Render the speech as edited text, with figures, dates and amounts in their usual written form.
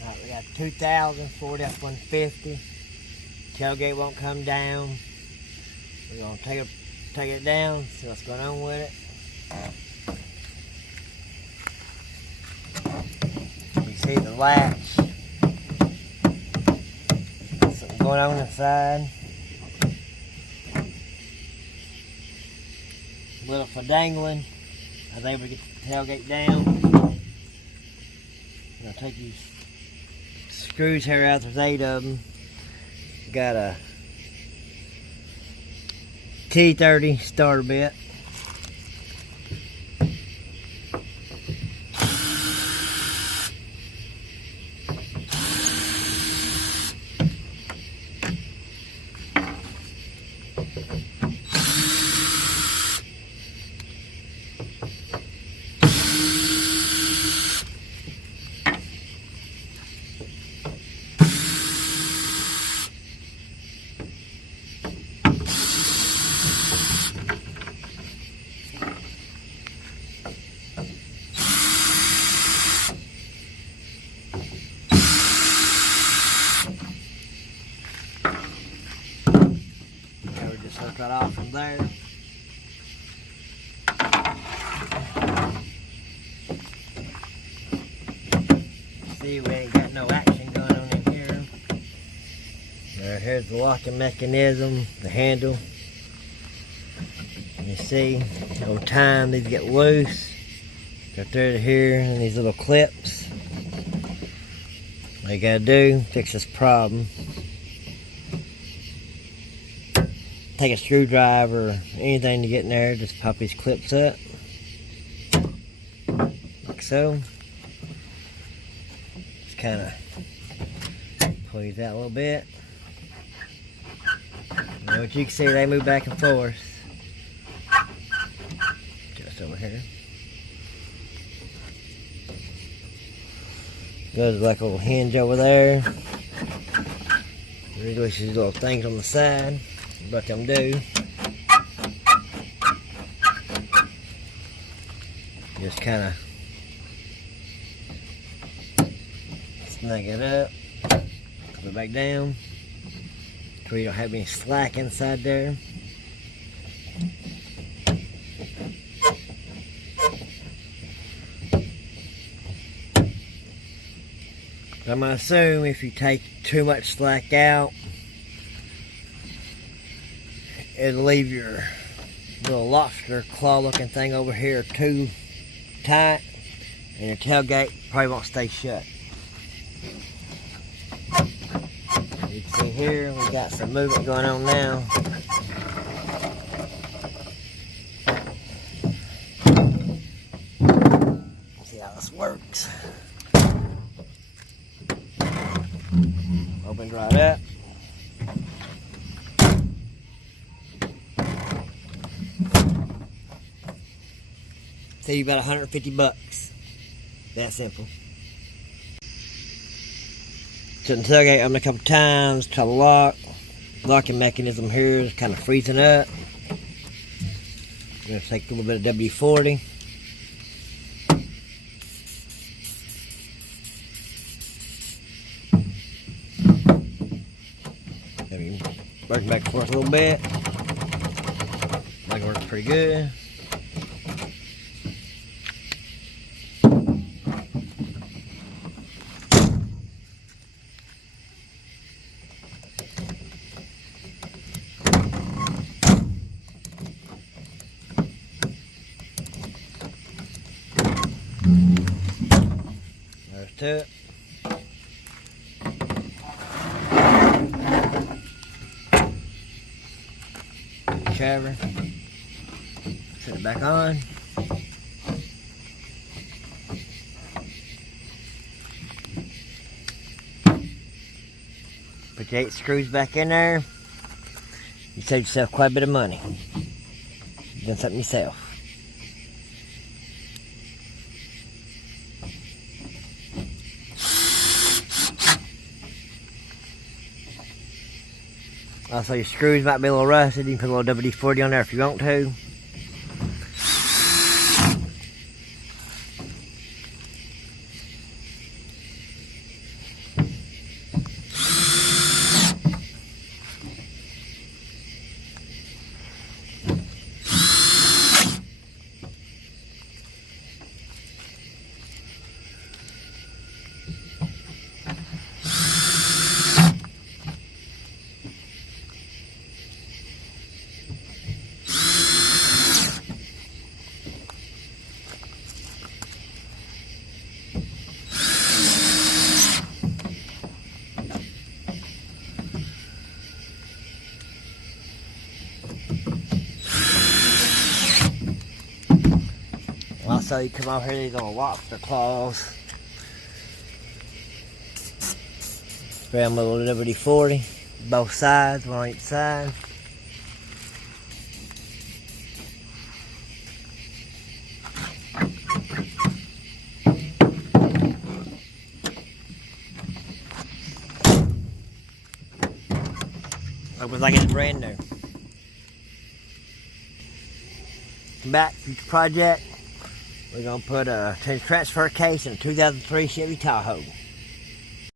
Alright, we got 2000 Ford F-150. Tailgate won't come down. We're gonna take it down, see what's going on with it. We see the latch. Something going on inside. Little for dangling. I was able to get the tailgate down. I'm gonna take these screws here out. There's 8 of them. Got a T30 starter bit. Just hook it off from there. See, we ain't got no action going on in here. Here's the locking mechanism, the handle. You see, over time these get loose. Go through to here and these little clips. All you gotta do, fix this problem. Take a screwdriver or anything to get in there, just pop these clips up. Like so. Just kind of pull these out a little bit. Now what you can see, they move back and forth. Just over here. Goes like a little hinge over there. There's these little things on the side. Let them do. Just kind of snug it up, put it back down, so you don't have any slack inside there. I'm gonna assume if you take too much slack out, it'll leave your little lobster claw looking thing over here too tight, and your tailgate probably won't stay shut. You can see here we got some movement going on now. Let's see how this works. Open right up. Save you about 150 bucks. That simple. Took the tailgate on a couple times, try to lock. Locking mechanism here is kind of freezing up. I'm going to take a little bit of W40. Maybe work back and forth a little bit. Like it works pretty good. There's two. Cover. Set it back on. Put your 8 screws back in there. You save yourself quite a bit of money. You've done something yourself. Also, your screws might be a little rusted. You can put a little WD-40 on there if you want to. So you come over here, you're gonna lock the claws. Spray them with a Liberty 40, both sides, one on each side. Looks like it's brand new. Back to the project, we're gonna put a transfer case in a 2003 Chevy Tahoe.